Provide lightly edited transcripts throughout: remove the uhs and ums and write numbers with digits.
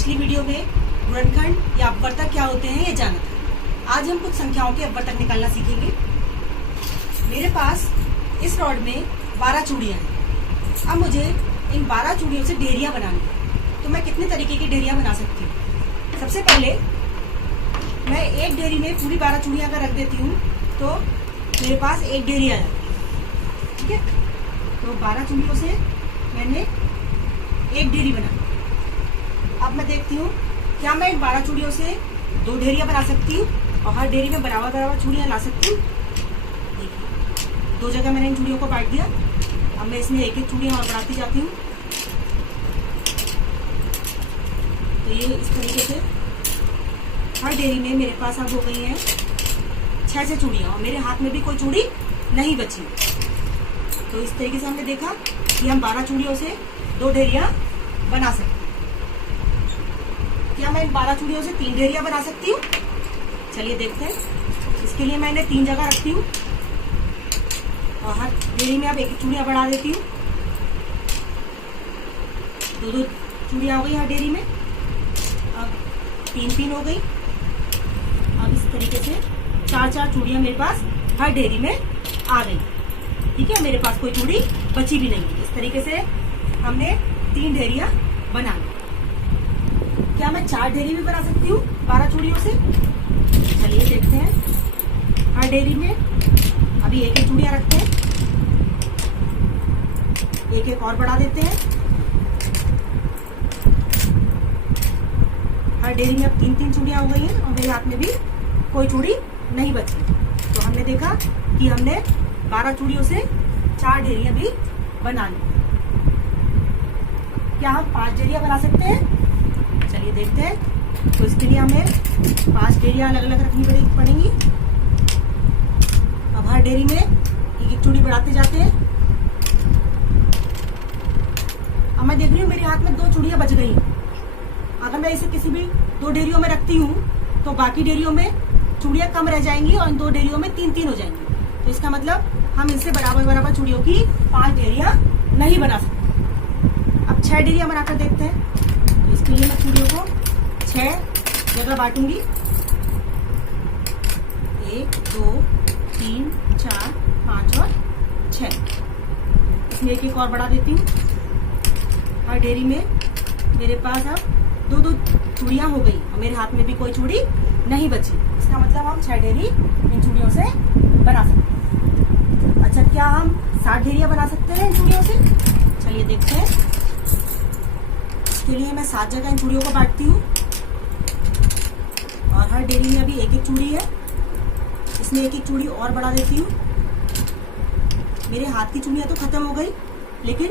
पिछली वीडियो में गुणनखंड या अपवर्तक क्या होते हैं ये जाना था। आज हम कुछ संख्याओं के अपवर्तक निकालना सीखेंगे। मेरे पास इस रॉड में 12 चूड़ियाँ हैं। अब मुझे इन 12 चूड़ियों से ढेरियाँ बनानी है, तो मैं कितने तरीके की ढेरियाँ बना सकती हूँ। सबसे पहले मैं एक ढेरी में पूरी 12 चूड़ियाँ अगर रख देती हूँ तो मेरे पास एक ढेरी आ जाती है। ठीक है, तो 12 चूड़ियों से मैंने एक ढेरी बना। अब मैं देखती हूँ क्या मैं इन 12 चूड़ियों से 2 ढेरियाँ बना सकती हूँ और हर ढेरी में बराबर बराबर चूड़ियाँ ला सकती हूँ। देखिए 2 जगह मैंने इन चूड़ियों को बांट दिया। अब मैं इसमें एक एक चूड़ियाँ और बढ़ाती जाती हूँ। तो ये इस तरीके से हर ढेरी में मेरे पास अब हो गई हैं 6 चूड़ियाँ और मेरे हाथ में भी कोई चूड़ी नहीं बची। तो इस तरीके से हमने देखा कि हम 12 चूड़ियों से 2 ढेरियाँ बना सकते हैं। क्या मैं इन 12 चूड़ियों से 3 ढेरियाँ बना सकती हूँ? चलिए देखते हैं। इसके लिए मैंने 3 जगह रखती हूँ और हर ढेरी में अब एक चूड़ियाँ बढ़ा देती हूँ। 2 चूड़ियाँ हो गई हर ढेरी में, अब 3 हो गई। अब इस तरीके से 4 चूड़ियाँ मेरे पास हर ढेरी में आ गई। ठीक है, मेरे पास कोई चूड़ी बची भी नहीं। इस तरीके से हमने 3 ढेरियाँ बना ली। क्या मैं 4 ढेरी भी बना सकती हूँ 12 चूड़ियों से? चलिए देखते हैं। हर ढेरी में अभी एक एक चूड़ियाँ रखते हैं, एक एक और बढ़ा देते हैं। हर ढेरी में अब 3 चूड़ियाँ हो गई हैं और मेरे हाथ में भी कोई चूड़ी नहीं बची। तो हमने देखा कि हमने 12 चूड़ियों से 4 ढेरियाँ भी बना ली। क्या हम 5 ढेरियाँ बना सकते हैं? चलिए देखते हैं। तो इसके लिए हमें 5 ढेरियाँ अलग अलग रखनी पड़ेंगी। अब हर ढेरी में एक एक चूड़ी बढ़ाते जाते हैं। अब मैं देख रही हूँ मेरे हाथ में 2 चूड़ियाँ बच गई। अगर मैं इसे किसी भी 2 ढेरियों में रखती हूँ तो बाकी ढेरियों में चूड़ियाँ कम रह जाएंगी और इन 2 ढेरियों में 3 हो जाएंगी। तो इसका मतलब हम इनसे बराबर बराबर चूड़ियों की 5 ढेरियाँ नहीं बना सकते। अब 6 ढेरियाँ बनाकर देखते हैं। तो इसके लिए मैं चूड़ियों को 6 जगह बांटूंगी। 1 2 3 4 5 और 6। इसमें एक एक और बढ़ा देती हूँ। हर ढेरी में मेरे पास अब 2 चूड़ियाँ हो गई और मेरे हाथ में भी कोई चूड़ी नहीं बची। इसका मतलब हम 6 ढेरी इन चूड़ियों से बना सकते हैं। अच्छा, क्या हम 7 ढेरियाँ बना सकते हैं इन चूड़ियों से? चलिए देखते हैं। इसके लिए मैं 7 जगह इन चूड़ियों को बांटती हूँ और हर ढेरी में अभी एक एक चूड़ी है। इसमें एक एक चूड़ी और बढ़ा देती हूँ। मेरे हाथ की चूड़ियाँ तो खत्म हो गई, लेकिन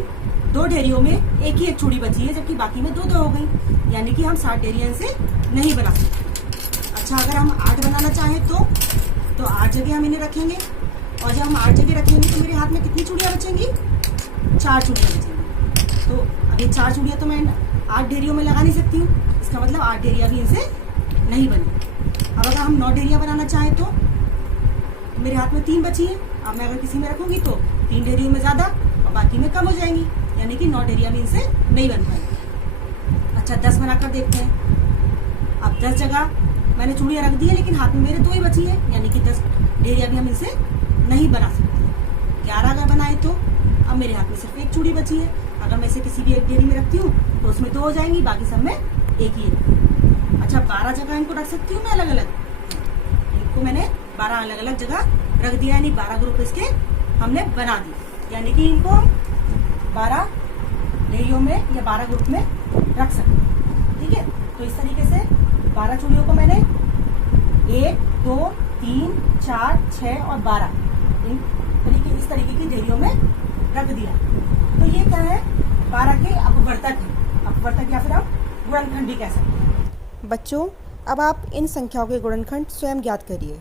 2 ढेरियों में एक ही एक चूड़ी बची है, जबकि बाकी में 2 हो गई। यानी कि हम 7 ढेरियाँ से नहीं बना सकते। अच्छा, अगर हम 8 बनाना चाहें तो 8 जगह हम इन्हें रखेंगे और जब हम 8 जगह रखेंगे तो मेरे हाथ में कितनी चूड़ियाँ बचेंगी? 4 चूड़ियाँ बचेंगी। तो अब ये 4 चूड़ियाँ तो मैं 8 ढेरियों में लगा नहीं सकती हूँ। इसका मतलब 8 ढेरियाँ भी इनसे नहीं बनी। अब अगर हम 9 ढेरियाँ बनाना चाहें तो मेरे हाथ में 3 बची हैं। अब मैं अगर किसी में रखूंगी तो 3 ढेरियों में ज़्यादा और बाकी में कम हो जाएंगी, यानी कि 9 ढेरियाँ भी इनसे नहीं बन पाएंगी। अच्छा, 10 बनाकर देखते हैं। अब 10 जगह मैंने चूड़ियाँ रख दी है, लेकिन हाथ में मेरे 2 ही बची है, यानी कि 10 ढेरियाँ भी हम इनसे नहीं बना सकते। 11 अगर बनाए तो अब मेरे हाथ में सिर्फ एक चूड़ी बची है। अगर मैं इसे किसी भी एक ढेरी में रखती हूँ तो उसमें 2 हो जाएंगी, बाकी सब में एक ही है। अच्छा, 12 जगह इनको रख सकती हूँ मैं अलग अलग। इनको मैंने 12 अलग अलग जगह रख दिया, यानी 12 ग्रुप इसके हमने बना दिए, यानी कि इनको 12 ढेरियों में या 12 ग्रुप में रख सकते हैं। ठीक है, तो इस तरीके से 12 चूड़ियों को मैंने 1 2 3 4 6 और 12 इस तरीके की ढेरियों में रख दिया। तो ये क्या है? 12 के अपवर्तक है। अपवर्तक या फिर आप गुणनखंड भी कह सकते हैं। बच्चों, अब आप इन संख्याओं के गुणनखंड स्वयं ज्ञात करिए।